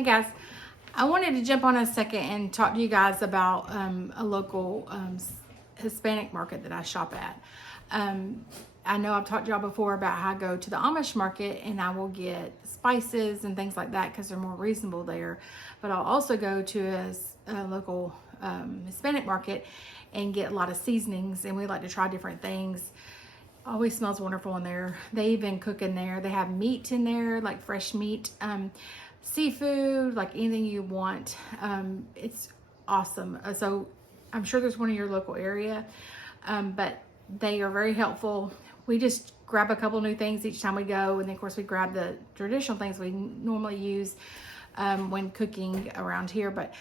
Hey guys, I wanted to jump on a second and talk to you guys about a local Hispanic market that I shop at. I know I've talked to y'all before about how I go to the Amish market and I will get spices and things like that because they're more reasonable there. But I'll also go to a local Hispanic market and get a lot of seasonings, and we like to try different things. Always smells wonderful in there. They even cook in there. They have meat in there, like fresh meat, seafood, like anything you want. It's awesome. So I'm sure there's one in your local area, but they are very helpful. We just grab a couple new things each time we go, and then of course we grab the traditional things we normally use when cooking around here. But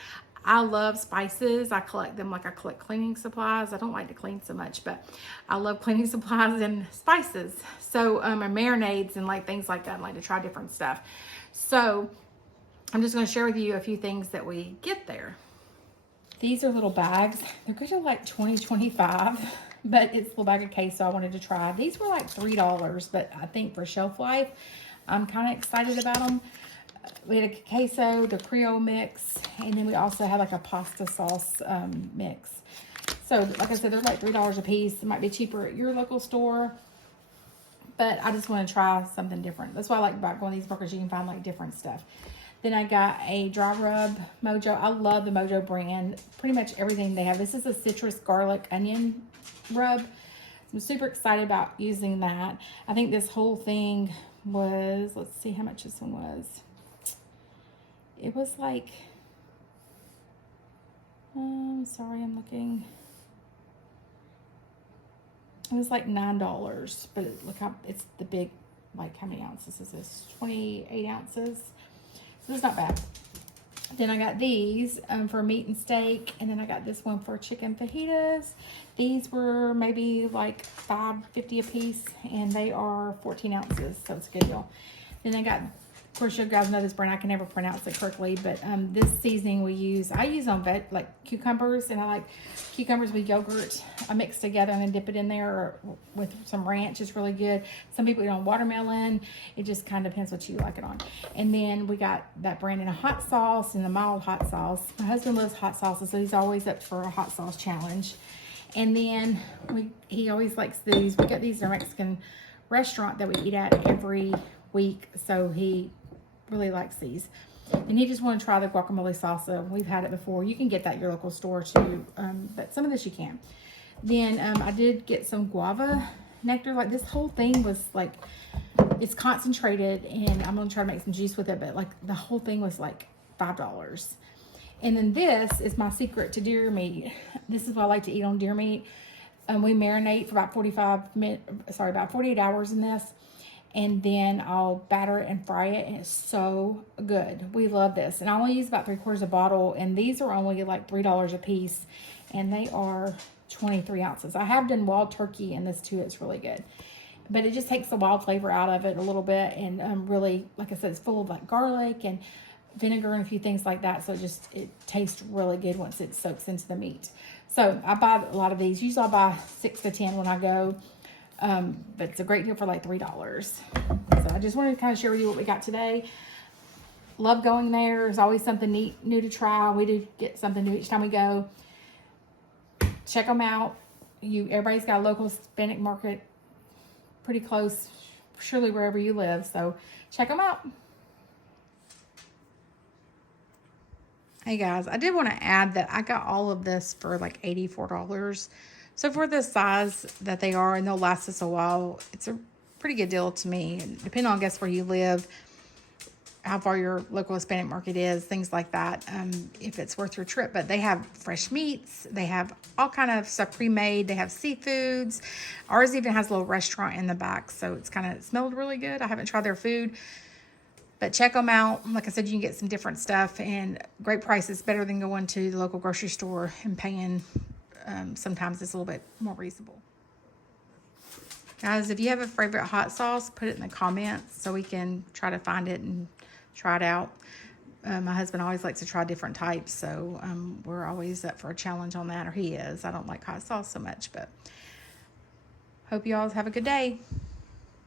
I love spices. I collect them like I collect cleaning supplies. I don't like to clean so much, but I love cleaning supplies and spices. So, and marinades and like things like that. I like to try different stuff. So I'm just going to share with you a few things that we get there. These are little bags. They're good at like $20-25, but it's a little bag of queso I wanted to try. These were like $3, but I think for shelf life, I'm kind of excited about them. We had a queso, the Creole mix, and then we also had like a pasta sauce mix. So like I said, they're like $3 a piece. It might be cheaper at your local store, but I just want to try something different. That's why I like about going to these markets. You can find like different stuff. Then I got a dry rub Mojo. I love the Mojo brand. Pretty much everything they have. This is a citrus garlic onion rub. I'm super excited about using that. I think this whole thing was, let's see how much this one was. It was like, sorry, I'm looking. It was like $9, but look how, it's the big, like how many ounces is this? 28 ounces. So it's not bad. Then I got these for meat and steak, and then I got this one for chicken fajitas. These were maybe like $5.50 a piece, and they are 14 ounces, so it's a good deal. Then I got, of course, you guys know this brand. I can never pronounce it correctly, but this seasoning I use on like cucumbers, and I like cucumbers with yogurt. I mix together and then dip it in there, or with some ranch. It's really good. Some people eat on watermelon. It just kind of depends what you like it on. And then we got that brand in a hot sauce and a mild hot sauce. My husband loves hot sauces, so he's always up for a hot sauce challenge. And then he always likes these. We got these in a Mexican restaurant that we eat at every week, so he really likes these. And he just want to try the guacamole salsa. We've had it before. You can get that at your local store too, but some of this you can. Then I did get some guava nectar. Like this whole thing was like, it's concentrated, and I'm gonna try to make some juice with it, but like the whole thing was like $5. And then this is my secret to deer meat. This is what I like to eat on deer meat. We marinate for about 48 hours in this. And then I'll batter it and fry it, and it's so good. We love this. And I only use about 3/4 a bottle, and these are only like $3 a piece, and they are 23 ounces. I have done wild turkey in this too. It's really good. But it just takes the wild flavor out of it a little bit, and really, like I said, it's full of like garlic and vinegar and a few things like that. So it tastes really good once it soaks into the meat. So I buy a lot of these. Usually I'll buy 6 to 10 when I go. But it's a great deal for like $3. So I just wanted to kind of share with you what we got today. Love going there. There's always something new to try. We do get something new each time we go. Check them out. Everybody's got a local Hispanic market pretty close, surely wherever you live. So check them out. Hey guys, I did want to add that I got all of this for like $84. So for the size that they are, and they'll last us a while, it's a pretty good deal to me. Depending on, I guess, where you live, how far your local Hispanic market is, things like that, if it's worth your trip. But they have fresh meats. They have all kind of stuff pre-made. They have seafoods. Ours even has a little restaurant in the back, so it smelled really good. I haven't tried their food, but check them out. Like I said, you can get some different stuff, and great prices, better than going to the local grocery store and paying. Sometimes it's a little bit more reasonable. Guys, if you have a favorite hot sauce, put it in the comments so we can try to find it and try it out. My husband always likes to try different types, so we're always up for a challenge on that, or he is. I don't like hot sauce so much, but hope you all have a good day.